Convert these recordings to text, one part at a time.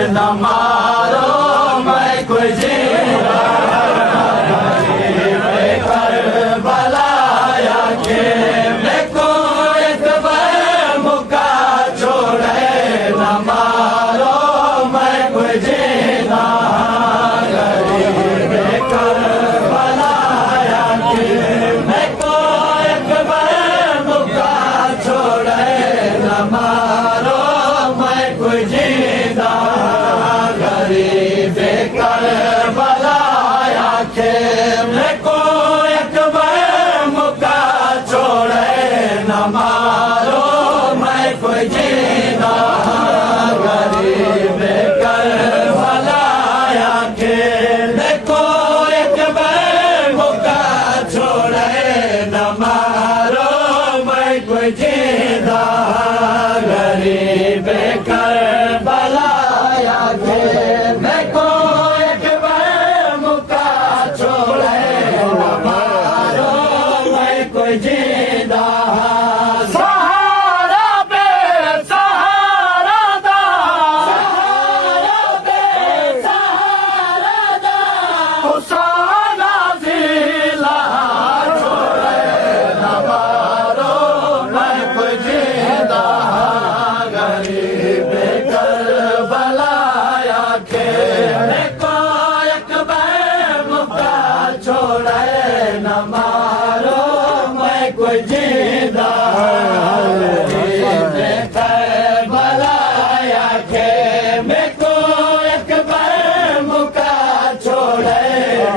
न मारो मैं कोई जिंदा करबलाया के मैं को एक बार मौका छोड़े न मारो मैं कोई जिंदा करबलाया के मैं को एक बार मौका छोड़े न मारो मैं कोई जिंदा गरीब करबलाया के मैं को एक बार मौका छोड़े न मारो मैं कोई जिंदा गरीब करबलाया के मैं को एक बार मौका छोड़े न मारो मैं कोई जिंदा गरीब करबलाया के मैं को एक बार मौका छोड़े न मारो मैं कोई जिंदा सहारा बे सहारा दा सहारा बे सहारा दा हुसैना जिला छोड़े न मारो मैं कोई जिंदा गरीब करबलाया के मैं को एक बार मौका छोड़े न मारो मैं कोई जिंदा गरीब करबलाया के मैं को एक बार मौका छोड़े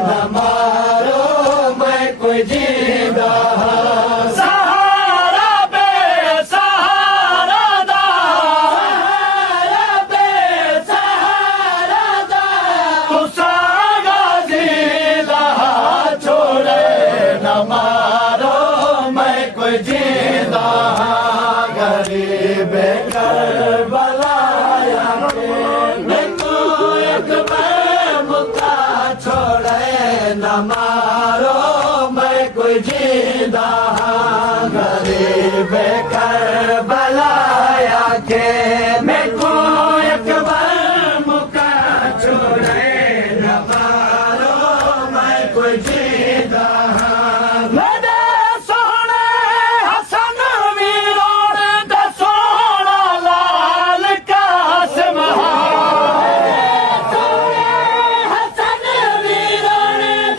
न मारो मैं कोई जिंदा सहारा बे सहारा दा सहारा बे सहारा दा हुसैना जिला छोड़े न मारो मैं कोई जिंदा गरीब करबलाया के मैं को एक बार मौका छोड़े न मारो मैं कोई जिंदा गरीब करबलाया के मैं को एक बार मौका छोड़े न मारो मैं कोई जिंदा मेरे सोने हसन वीरों दा सोना लाल कासिम हसन वीरों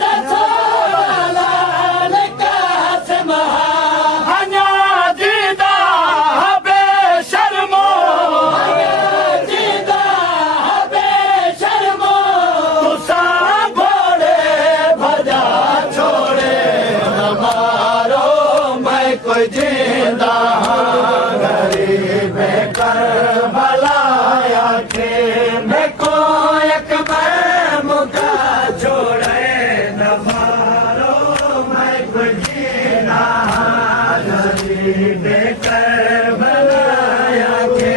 दा सोना लाल कासिम हन्या जीदा बे शर्मो जीदा बे शर्मो तुसा घोड़े भजा छोड़े न मारो मैं कोई जिंदा गरीब करबलाया के मैं को एक बार मौका छोड़े न मारो मैं कोई जिंदा गरीब करबलाया के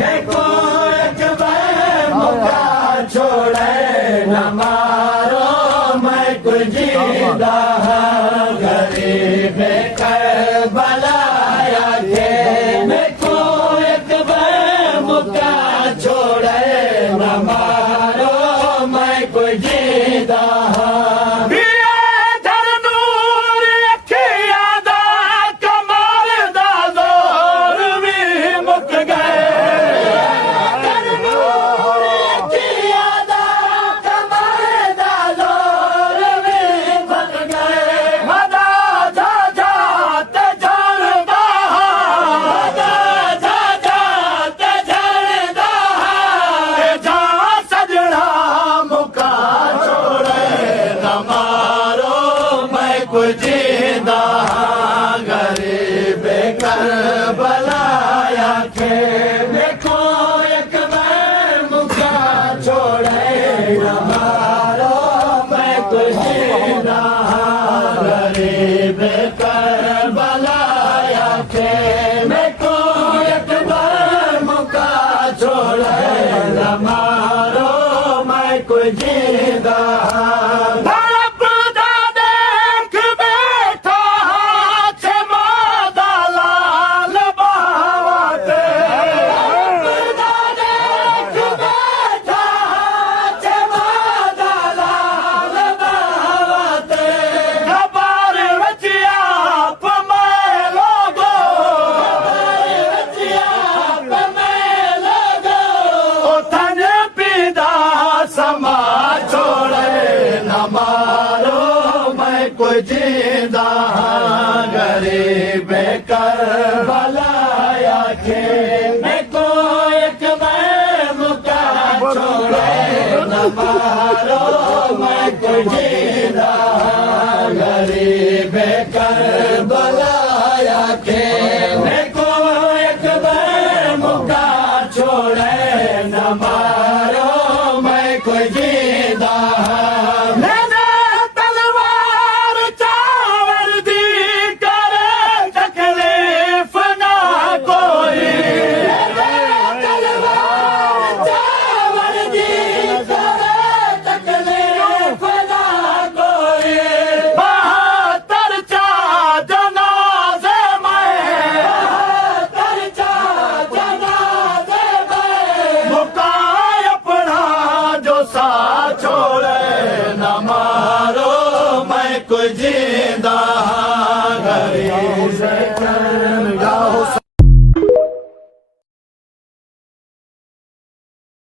मैं को एक बार मौका छोड़े न मारो मैं कोई जिंदा गरीब करबलाया के मैं को एक बार मौका छोड़े न मारो मैं कोई जिंदा कोई जिंदा गरीब करबलाया के मैं को एक बार मौका छोड़े न मारो मैं कोई जिंदा गरीब करबलाया के मैं को एक बार मौका छोड़े न मारो मैं कोई जिंदा मारो मैं कोई जिंदा गरीब करबला के देखो एक बार मुका छोड़े न मारो मैं कोई जिंदा मैंने तलवार चावर दी करे तकलीफ ना कोई तलवार चावर दी करे तकलीफ ना कोई बहत्तर चा जनाजे में बहत्तर चा जनाजे में मुका अपना जो सा छोड़े न मारो मैं कोई जिंदा गरीब